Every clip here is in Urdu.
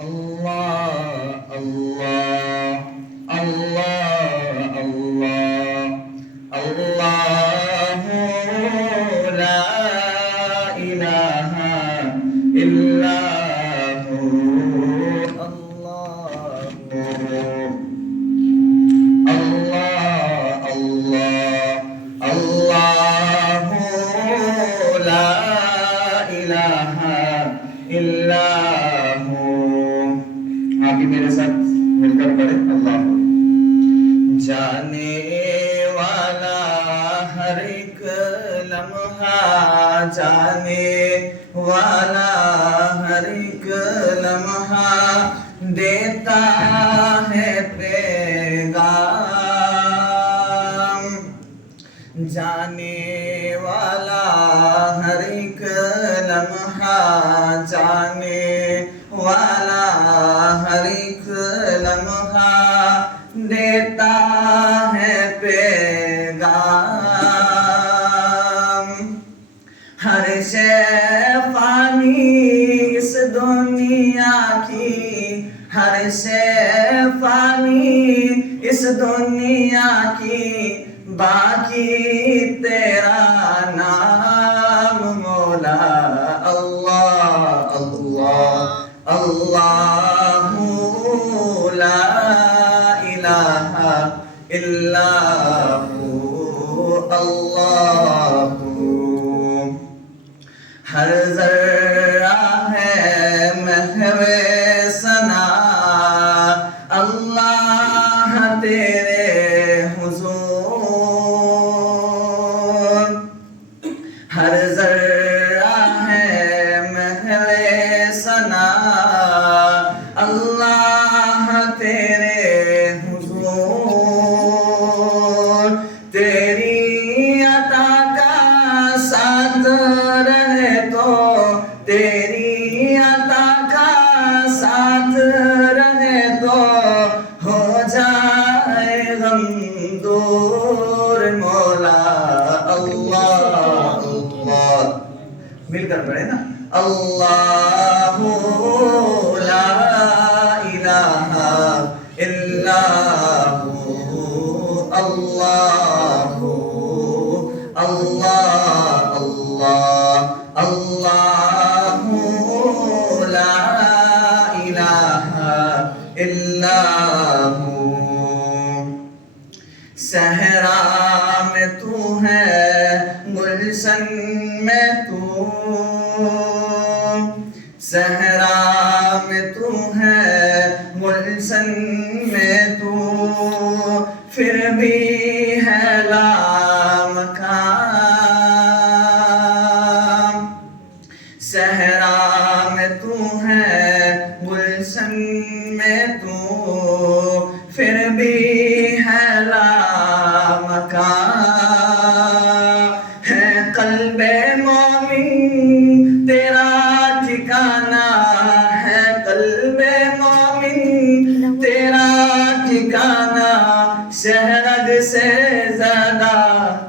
اللہ اللہ اللہ اللہ اللہ لا الہ الا ہو اللہ اللہ اللہ اللہ لا الہ الا ہو. آپ بھی میرے ساتھ مل کر پڑھیں اللہ. جانے والا ہر ایک لمحہ، جانے والا ہر ایک لمحہ دیتا ہے پیغام. جانے والا ہر ایک لمحہ، جانے والا ہر ایک لمحہ دیتا ہے پیغام. ہر شے فانی اس دنیا کی، ہر شے فانی اس دنیا کی، باقی تیرا نام مولا. اللہ اللہ اللہ لا الہ الا ہو اللہ. ہر ذرہ ہے محو ثنا اللہ تیرے حضور. ہر ذرہ ہے محو ثنا اللہ تیرے حضور. تیری عطا کا ساتھ رہے تو، تیری عطا کا ساتھ رہے تو ہو جائے غم دور مولا. اللہ اللہ مل کر پڑھے نا. اللہ لا الہ الا ہو اللہ اللہ اللہ اللہ لا الہ الا ہو. صحرا میں تو ہے گلشن میں تو، صحرا میں تو ہے گلشن میں تو، پھر بھی ہے لامکان. صحرا میں تو ہے گلشن میں تو، پھر بھی ہے لامکان. ہے قلب مومن تیرا ٹھکانہ، ہے قلب مومن تیرا ٹھکانہ، شہرگ سے زیادہ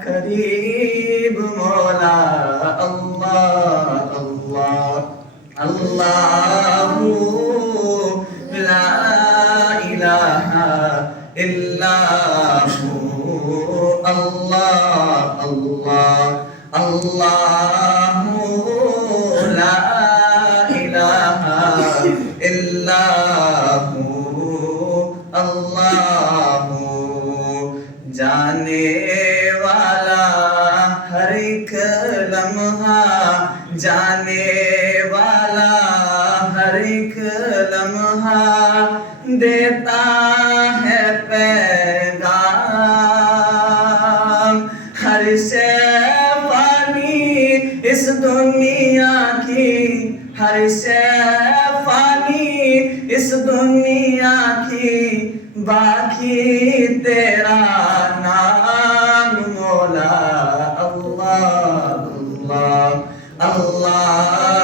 قریب مولا. اللہ اللہ اللہ لا الہ الا ہو اللہ اللہ اللہ لا الہ الا ہو اللہ. جانے والا ہر ایک لمحہ، جانے والا ہر ایک لمحہ دیتا ہے پیغام. ہر شے فانی اس دنیا کی، ہر شے فانی اس دنیا کی، باقی تیرا نام مولا. اللہ اللہ اللہ